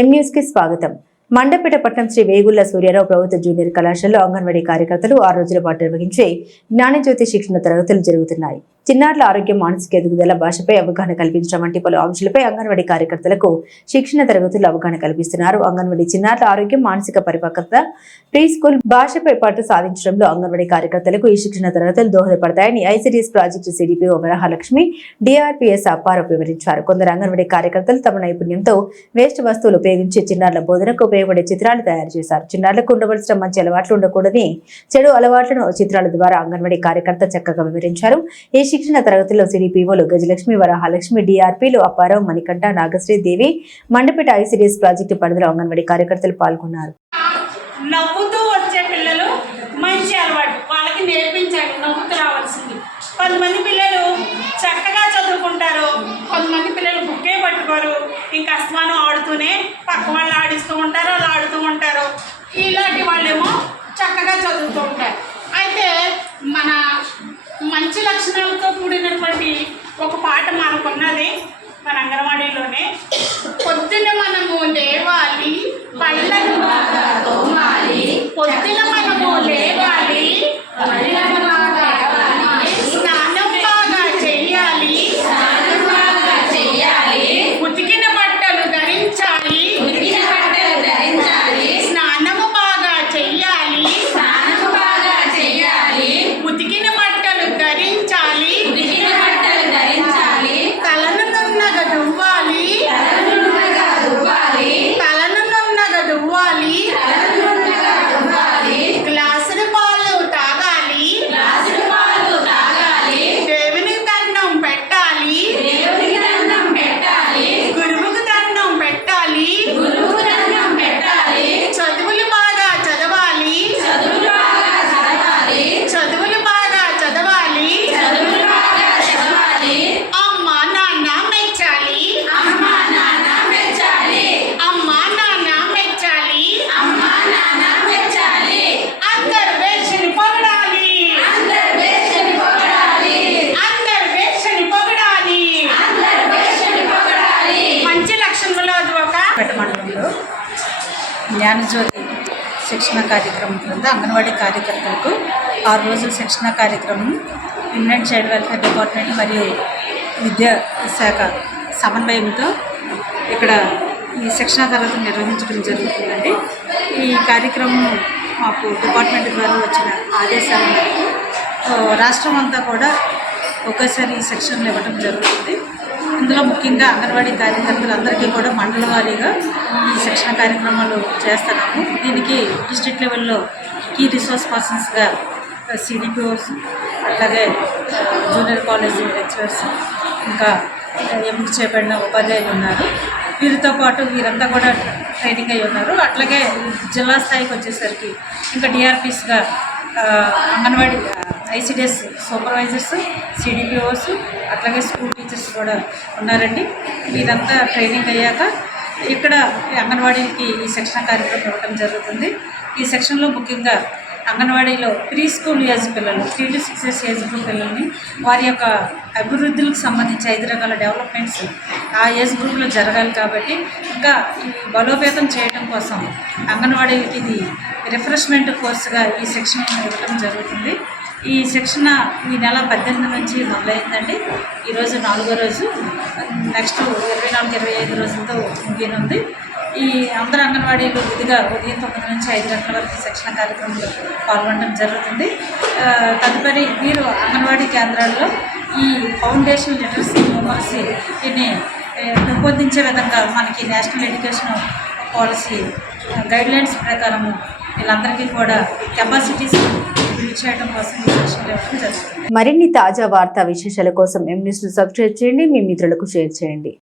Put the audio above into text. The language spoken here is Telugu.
ఎం న్యూస్ కి స్వాగతం. మండపేట పట్టణం శ్రీ వేగుళ్ల సూర్యారావు ప్రభుత్వ జూనియర్ కళాశాలలో అంగన్వాడీ కార్యకర్తలు 6 రోజుల పాటు నిర్వహించే జ్ఞానజ్యోతి శిక్షణ తరగతులు జరుగుతున్నాయి. చిన్నారుల ఆరోగ్యం, మానసిక ఎదుగుదల, భాషపై అవగాహన కల్పించడం వంటి పలు అంశాలపై అంగన్వాడీ కార్యకర్తలకు శిక్షణ తరగతులు అవగాహన కల్పిస్తున్నారు. అంగన్వాడీ చిన్నారుల ఆరోగ్యం, మానసిక పరిపక్వత, ప్రీ స్కూల్ భాషపై పట్టు సాధించడంలో అంగన్వాడీ కార్యకర్తలకు ఈ శిక్షణ తరగతులు దోహదపడతాయని ICDS project CDPO Varahalakshmi, DRPS Apparao వివరించారు. కొందరు అంగన్వాడీ కార్యకర్తలు తమ నైపుణ్యంతో వేస్ట్ వస్తువులు ఉపయోగించి చిన్నారుల బోధనకు ఉపయోగపడే చిత్రాలు తయారు చేశారు. చిన్నారులకు ఉండవలసిన మంచి అలవాట్లు ఉండకూడని చెడు అలవాట్లను చిత్రాల ద్వారా అంగన్వాడీ కార్యకర్త చక్కగా వివరించారు. ఈ శిక్షణ తరగతిలో సిడిపిఓలు గజలక్ష్మి, వరహాలక్ష్మి, డిఆర్పీలు అప్పారావు, మణికంఠ, నాగశ్రీ దేవి, మండపేట ఐసిడిఎస్ ప్రాజెక్టు పరిధిలో అంగన్వాడీ కార్యకర్తలు పాల్గొన్నారు. నవ్వుతూ వచ్చే పిల్లలు మంచి అలవాటు వాళ్ళకి నేర్పించాలి. నవ్వుతూ రావాల్సింది. కొంతమంది పిల్లలు చక్కగా చదువుకుంటారు, కొంతమంది పిల్లలు బుక్కే పట్టుకోరు, ఇంకా అస్తమానం ఆడుతూనే పక్క వాళ్ళు ఆడిస్తూ ఉంటారు, అలా ఆడుతూ ఉంటారు. ఇలాంటి వాళ్ళేమో చక్కగా చదువుతూ ఉంటారు. అయితే మన మంచి లక్షణాలతో కూడినటువంటి ఒక పాట మనకున్నది మన అంగన్వాడీలోనే. పొద్దున మనము లేవాలి, పళ్ళను బాగా తోమాలి, పొద్దున మనము లేవాలి, స్నానం బాగా చెయ్యాలి, ఉతికిన బట్టలు ధరించాలి, స్నానము బాగా చెయ్యాలి, ఉతికిన బట్టలు ధరించాలి, తలను నున్నగా దువ్వాలి, గ్లాసుల పాలు తాగాలి, దేవునికి దండం పెట్టాలి, గురువుకు దండం పెట్టాలి, చదువులు బాగా చదవాలి, చదువులు బాగా చదవాలి, అమ్మ నాన్న మెచ్చాలి, అమ్మ నాన్న మెచ్చాలి, అందరు వేషని పొగడాలి, మంచి లక్షణంలో అది ఒక మండలంలో జ్ఞానజ్యోతి శిక్షణ కార్యక్రమం కింద అంగన్వాడీ కార్యకర్తలకు 6 రోజుల శిక్షణ కార్యక్రమం ఇండియన్ చైల్డ్ వెల్ఫేర్ డిపార్ట్మెంట్ మరియు విద్యాశాఖ సమన్వయంతో ఇక్కడ ఈ శిక్షణ తరగతులు నిర్వహించడం జరుగుతుందండి. ఈ కార్యక్రమం మాకు డిపార్ట్మెంట్ ద్వారా వచ్చిన ఆదేశాల మేరకు రాష్ట్రం అంతా కూడా ఒకేసారి ఈ శిక్షణలు ఇవ్వడం జరుగుతుంది. ఇందులో ముఖ్యంగా అంగన్వాడీ కార్యకర్తలందరికీ కూడా మండల వారీగా ఈ శిక్షణ కార్యక్రమాలు చేస్తున్నాము. దీనికి డిస్ట్రిక్ట్ లెవెల్లో కీ రిసోర్స్ పర్సన్స్గా సిడిపిఓస్, అట్లాగే జూనియర్ కాలేజీ లెక్చరర్స్, ఇంకా ఎంపిక చేయబడిన ఉపాధ్యాయులు ఉన్నారు. వీరితో పాటు వీరంతా కూడా ట్రైనింగ్ అయి ఉన్నారు. అట్లాగే జిల్లా స్థాయికి వచ్చేసరికి ఇంకా డిఆర్పిస్గా అంగన్వాడీ ఐసిడిఎస్ సూపర్వైజర్స్, సిడిపిఓస్, అట్లాగే స్కూల్ టీచర్స్ కూడా ఉన్నారండి. వీరంతా ట్రైనింగ్ అయ్యాక ఇక్కడ అంగన్వాడీకి ఈ శిక్షణ కార్యక్రమం ఇవ్వడం జరుగుతుంది. ఈ సెక్షన్లో ముఖ్యంగా అంగన్వాడీలో ప్రీ స్కూల్ ఏజ్ పిల్లలు, 3 to 6 years ఏజ్ గ్రూప్ పిల్లల్ని వారి యొక్క అభివృద్ధులకు సంబంధించి 5 రకాల డెవలప్మెంట్స్ ఆ ఏజ్ గ్రూప్లో జరగాలి. కాబట్టి ఇంకా ఈ బలోపేతం చేయడం కోసం అంగన్వాడీలకి ఇది రిఫ్రెష్మెంట్ కోర్సుగా ఈ శిక్షణ ఇవ్వడం జరుగుతుంది. ఈ శిక్షణ ఈ నెల 18 నుంచి మొదలైందండి. ఈరోజు 4వ రోజు, నెక్స్ట్ 24-25 రోజులతో ముగియనుంది. ఈ అందరు అంగన్వాడీలు విధిగా ఉదయం 9 నుంచి 5 గంటల వరకు శిక్షణ కార్యక్రమంలో పాల్గొనడం జరుగుతుంది. తదుపరి వీరు అంగన్వాడీ కేంద్రాల్లో ఈ ఫౌండేషన్ లిటరసీ, న్యూమరసీని రూపొందించే విధంగా మనకి నేషనల్ ఎడ్యుకేషన్ పాలసీ గైడ్లైన్స్ ప్రకారము వీళ్ళందరికీ కూడా కెపాసిటీస్ బిల్డ్ చేయడం కోసం ఈ శిక్షణ ఇవ్వడం జరుగుతుంది. మరిన్ని తాజా వార్తా విశేషాల కోసం ఎం న్యూస్ను సబ్స్క్రైబ్ చేయండి, మీ మిత్రులకు షేర్ చేయండి.